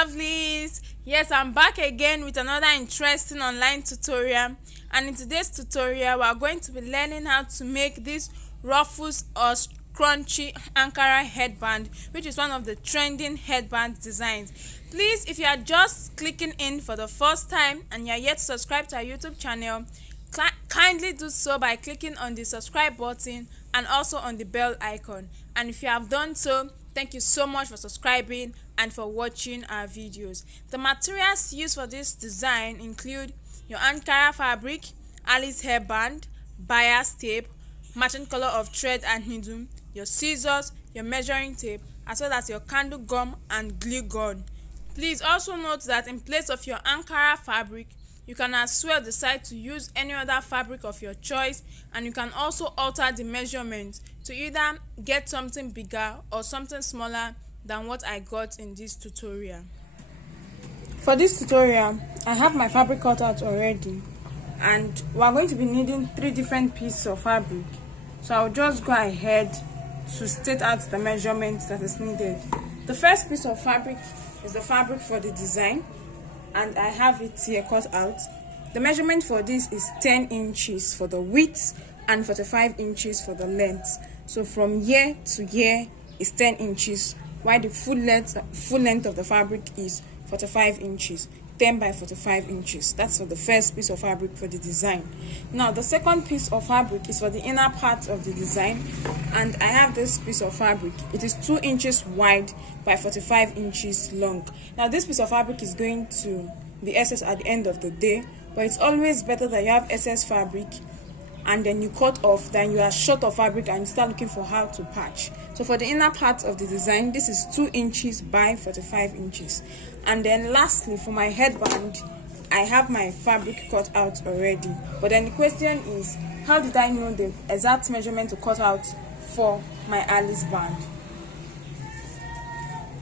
lovelies. Yes, I'm back again with another interesting online tutorial, and in today's tutorial we are going to be learning how to make this ruffles or scrunchy Ankara headband, which is one of the trending headband designs. Please, if you are just clicking in for the first time and you are yet to subscribe to our YouTube channel, kindly do so by clicking on the subscribe button and also on the bell icon. And if you have done so, thank you so much for subscribing and for watching our videos. The materials used for this design include your Ankara Fabric, Alice hairband, bias tape, matching color of thread and needle, your scissors, your measuring tape, as well as your candle gum and glue gun. Please also note that in place of your Ankara fabric, you can as well decide to use any other fabric of your choice, and you can also alter the measurement to either get something bigger or something smaller than what I got in this tutorial. For this tutorial, I have my fabric cut out already, and we are going to be needing 3 different pieces of fabric. So I'll just go ahead to state out the measurements that is needed. The first piece of fabric is the fabric for the design, and I have it here cut out. The measurement for this is 10 inches for the width and 45 inches for the length. So from here to here is 10 inches, while the full length of the fabric is 45 inches. 10 by 45 inches. That's for the first piece of fabric for the design. Now the second piece of fabric is for the inner part of the design, and I have this piece of fabric. It is 2 inches wide by 45 inches long. Now this piece of fabric is going to be excess at the end of the day, but it's always better that you have excess fabric and then you cut off than you are short of fabric and start looking for how to patch. So for the inner part of the design, this is 2 inches by 45 inches. And then lastly, for my headband, I have my fabric cut out already. But then the question is, how did I know the exact measurement to cut out for my Alice band?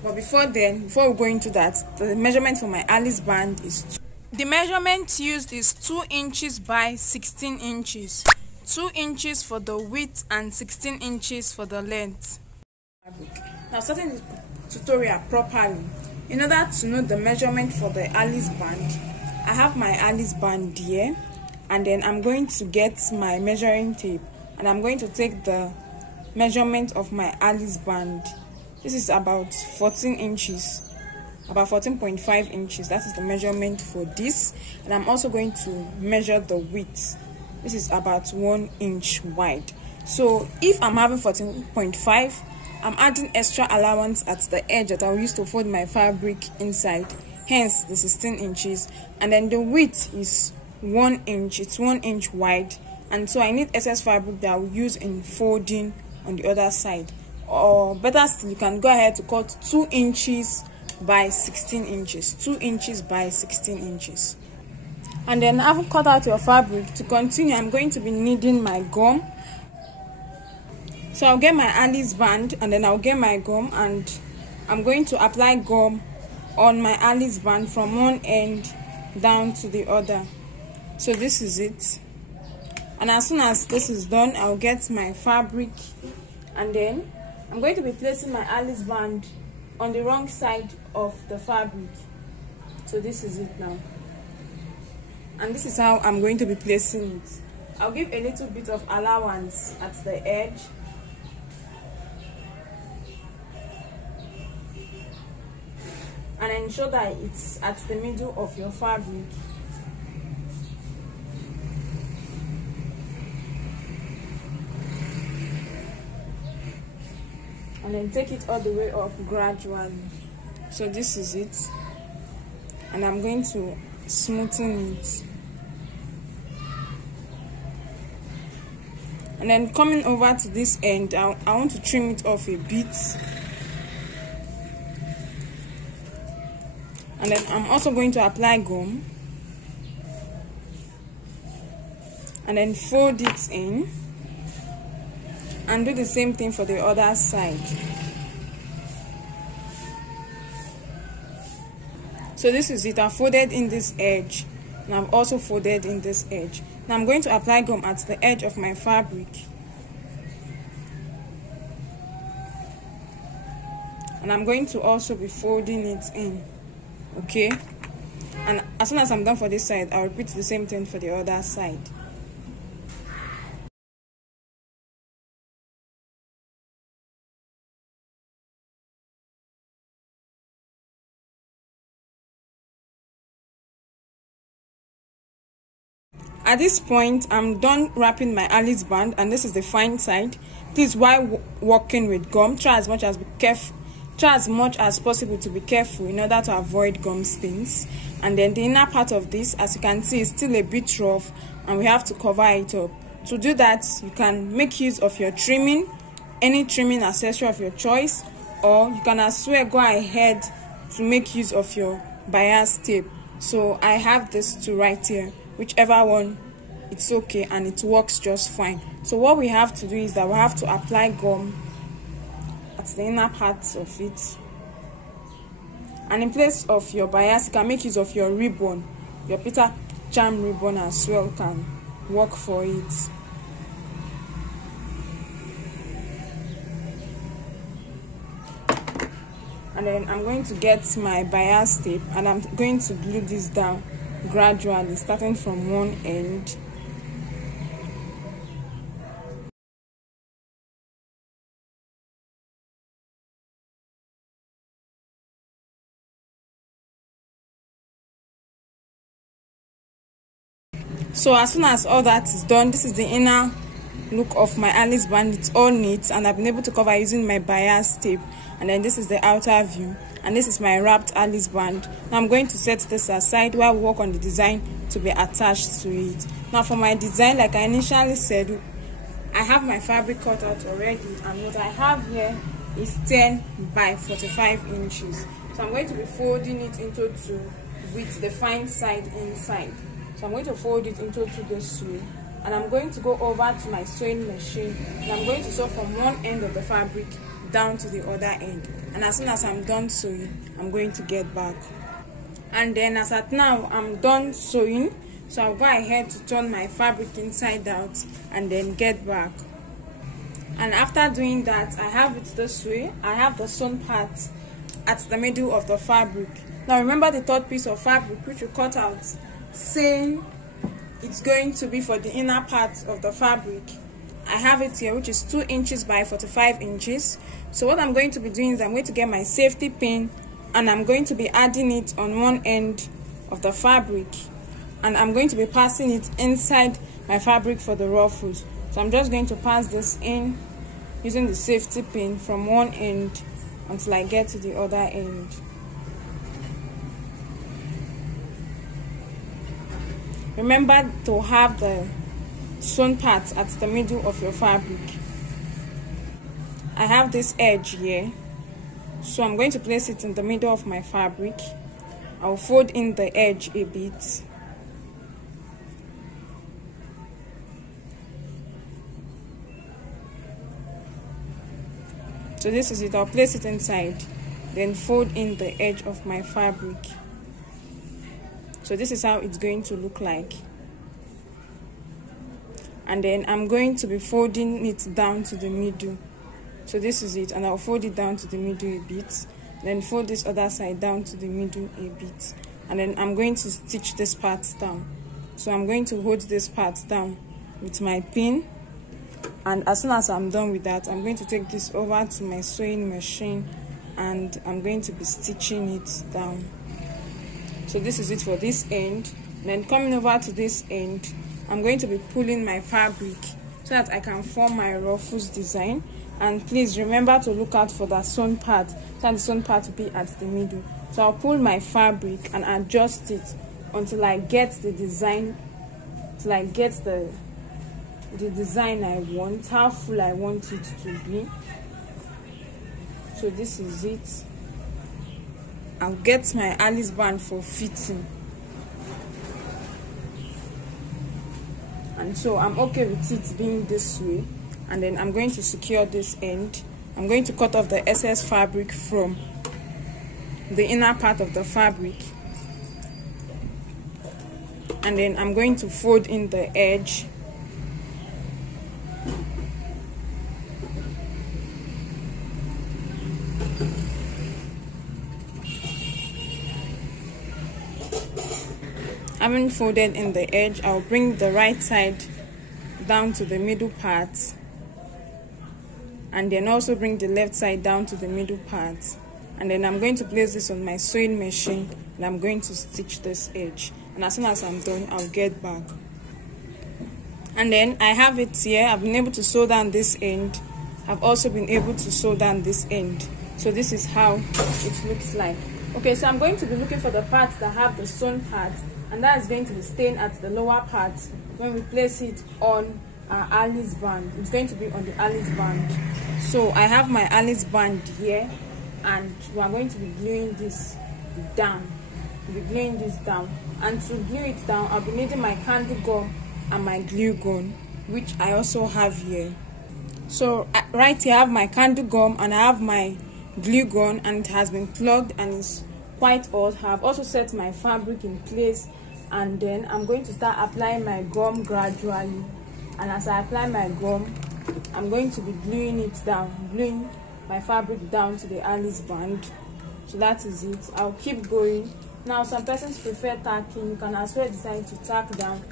But before we go into that, the measurement for my Alice band is the measurement used is 2 inches by 16 inches. 2 inches for the width and 16 inches for the length. Now starting the tutorial properly, in order to know the measurement for the Alice band, I have my Alice band here, and then I'm going to get my measuring tape and I'm going to take the measurement of my Alice band. This is about 14 inches. About 14.5 inches. That is the measurement for this, and I'm also going to measure the width. This is about 1 inch wide. So if I'm having 14.5, I'm adding extra allowance at the edge that I'll use to fold my fabric inside, hence the 16 inches. And then the width is 1 inch. It's 1 inch wide, and so I need excess fabric that I'll use in folding on the other side. Or better still, you can go ahead to cut 2 inches by 16 inches. 2 inches by 16 inches. And then having cut out your fabric, to continue, I'm going to be needing my gum. So I'll get my Alice band and then I'll get my gum, and I'm going to apply gum on my Alice band from one end down to the other. So this is it. And as soon as this is done, I'll get my fabric, and then I'm going to be placing my Alice band on the wrong side of the fabric. So this is it now, and this is how I'm going to be placing it. I'll give a little bit of allowance at the edge, and ensure that it's at the middle of your fabric. And then take it all the way up gradually. So this is it, and I'm going to smoothen it. And then coming over to this end, I want to trim it off a bit. And then I'm also going to apply gum and then fold it in, and do the same thing for the other side. So this is it. I've folded in this edge, and I've also folded in this edge. Now I'm going to apply gum at the edge of my fabric, and I'm going to also be folding it in. okay? And as soon as I'm done for this side, I'll repeat the same thing for the other side. At this point, I'm done wrapping my Alice band, and this is the fine side. Please, while working with gum, try as much as possible to be careful in order to avoid gum stains. And then the inner part of this, as you can see, is still a bit rough, and we have to cover it up. To do that, you can make use of your trimming, any trimming accessory of your choice, or you can as well go ahead to make use of your bias tape. So I have this two right here. Whichever one, it's okay, and it works just fine. So what we have to do is that we have to apply gum at the inner parts of it. And in place of your bias, you can make use of your ribbon. Your Peter Charm ribbon as well can work for it. And then I'm going to get my bias tape, and I'm going to glue this down gradually, starting from one end. So as soon as all that is done, this is the inner look of my Alice band. It's all neat, and I've been able to cover using my bias tape. And then this is the outer view, and this is my wrapped Alice band. Now I'm going to set this aside while we work on the design to be attached to it. Now for my design, like I initially said, I have my fabric cut out already, and what I have here is 10 by 45 inches. So I'm going to be folding it into two with the fine side inside. So I'm going to fold it into two this way, and I'm going to go over to my sewing machine, and I'm going to sew from one end of the fabric down to the other end. And as soon as I'm done sewing, I'm going to get back. And then as at now, I'm done sewing, so I'll go ahead to turn my fabric inside out and then get back. And after doing that, I have it this way. I have the sewn part at the middle of the fabric. Now remember the third piece of fabric which we cut out, saying it's going to be for the inner part of the fabric. I have it here, which is 2 inches by 45 inches. So what I'm going to be doing is I'm going to get my safety pin, and I'm going to be adding it on one end of the fabric, and I'm going to be passing it inside my fabric for the ruffles. So I'm just going to pass this in using the safety pin from one end until I get to the other end. Remember to have the sewn part at the middle of your fabric. I have this edge here, so I'm going to place it in the middle of my fabric. I'll fold in the edge a bit. So this is it. I'll place it inside, then fold in the edge of my fabric. So this is how it's going to look like. And then I'm going to be folding it down to the middle. So this is it, and I'll fold it down to the middle a bit, then fold this other side down to the middle a bit, and then I'm going to stitch this part down. So I'm going to hold this part down with my pin, and as soon as I'm done with that, I'm going to take this over to my sewing machine, and I'm going to be stitching it down. So this is it for this end. Then coming over to this end, I'm going to be pulling my fabric so that I can form my Ruffles design. And please remember to look out for the sewn part, so that the sewn part will be at the middle. So I'll pull my fabric and adjust it until I get the design, till I get the design I want, how full I want it to be. So this is it. I'll get my Alice band for fitting. And so I'm okay with it being this way. And then I'm going to secure this end. I'm going to cut off the excess fabric from the inner part of the fabric. And then I'm going to fold in the edge. Having folded in the edge, I'll bring the right side down to the middle part, and then also bring the left side down to the middle part, and then I'm going to place this on my sewing machine and I'm going to stitch this edge, and as soon as I'm done I'll get back. And then I have it here. I've been able to sew down this end. I've also been able to sew down this end. So this is how it looks like. Okay, so I'm going to be looking for the parts that have the sewn part, and that is going to be staying at the lower part when we place it on our Alice band. It's going to be on the Alice band. So I have my Alice band here, and we are going to be gluing this down. We'll be gluing this down, and to glue it down I'll be needing my candle gum and my glue gun, which I also have here. So right here I have my candle gum and I have my glue gun, and it has been plugged and it's quite hot. I have also set my fabric in place, and then I'm going to start applying my gum gradually, and as I apply my gum I'm going to be gluing it down, gluing my fabric down to the Alice band. So that is it. I'll keep going. Now some persons prefer tacking. You can as well decide to tack down,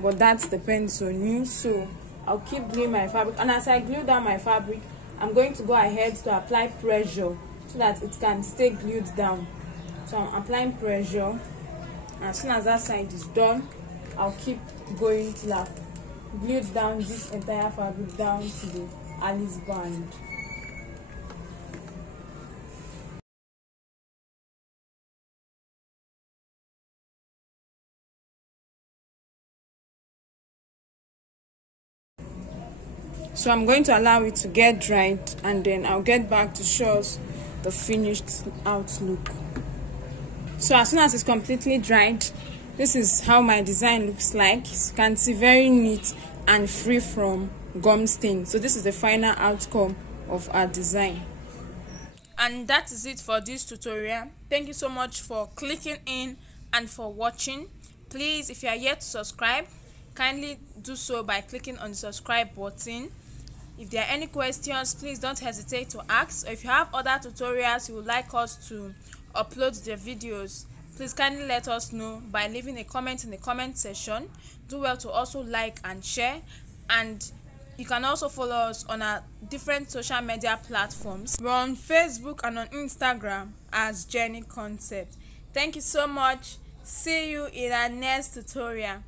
but that depends on you. So I'll keep gluing my fabric, and as I glue down my fabric I'm going to go ahead to apply pressure so that it can stay glued down. So I'm applying pressure, and as soon as that side is done I'll keep going till I've glued down this entire fabric down to the Alice band. So I'm going to allow it to get dried, and then I'll get back to show us the finished outlook. So as soon as it's completely dried, this is how my design looks like. You can see very neat and free from gum stain. So this is the final outcome of our design. And that is it for this tutorial. Thank you so much for clicking in and for watching. Please, if you are yet to subscribe, kindly do so by clicking on the subscribe button. If there are any questions, please don't hesitate to ask, or if you have other tutorials you would like us to upload the videos, please kindly let us know by leaving a comment in the comment section. Do well to also like and share, and you can also follow us on our different social media platforms. We're on Facebook and on Instagram as Jenie Concept. Thank you so much. See you in our next tutorial.